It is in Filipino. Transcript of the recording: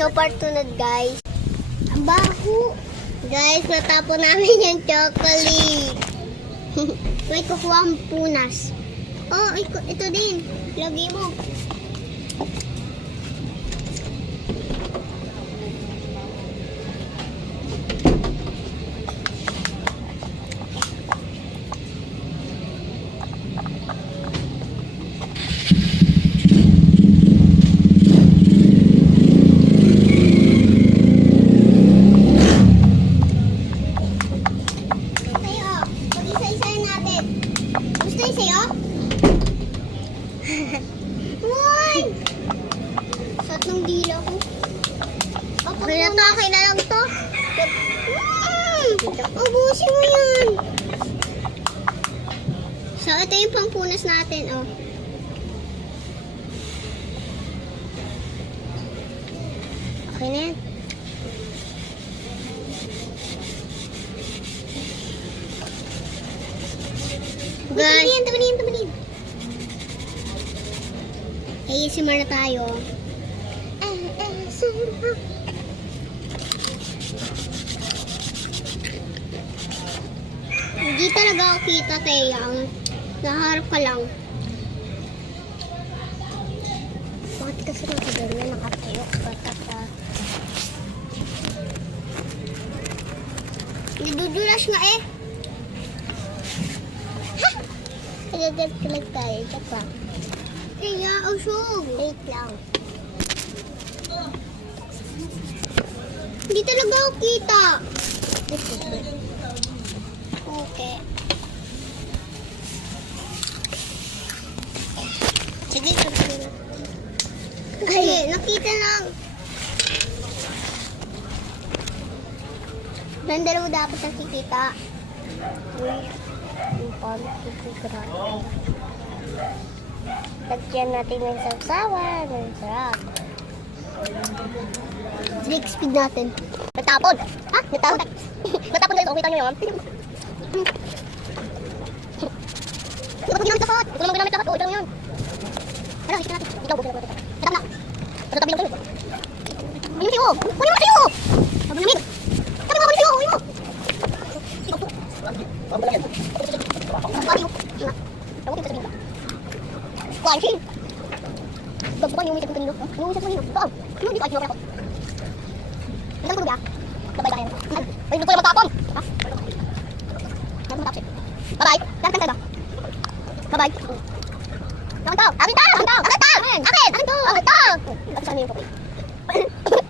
So, part 2 na, guys. Ang baho. Guys, natapon namin yung chocolate. May kukuha ang punas. Oh, ito din. Lagi mo. Tatlong dila ko. Okay na lang to. Ubusin mo yan. So, ito yung pangpunas natin, oh. Okay na yan. Guys. Tabalin. ASMR na tayo. Hindi talaga ako kita, Teyang. Naharap ka lang. Bakit kasi nakagano, nakatayo? Nidudulas nga eh. Ha? Nagagat tayo. Tsaka. Kaya, usog. Wait lang. Hindi talaga ako kita. Okay. Sige, sabihin na. Ay, nakita lang. Ang dalawa dapat nakikita. Uy, yung pag-kikita. Lagyan natin ng sawsawan. Ang sarap. Drink speed natin. Natapon! Ha? Natapon! Natapon guys, kita nyo yun. Ito naman ginamit lapat! Ito naman ginamit lapat! Oo, ito lang yun. Hala, isip natin. Ikaw, bukin natin. Natap na! Natatabi lang kayo. Kunin mo kayo! Kunin mo kayo! Sabi namin! Sabi mo, kunin kayo! Kunin mo! Ikaw po! Sabi mo! Sabi mo! Sabi mo sabihin ka. Kuwain! Bagbukan yung umisak ng kanino. Yung umisak ng kanino. Ito! Ano, di ko ay ako. Ilang tulog ah? Babay kaya na. Ay, gusto ko yung magtapon! Ha? Ano matapos eh? Bye-bye! Lahat ka ba? Bye-bye! Naman tao! Akin tao! Akin tao! Akin tao! Akin! Akin to! Akin to! Ba't saan yung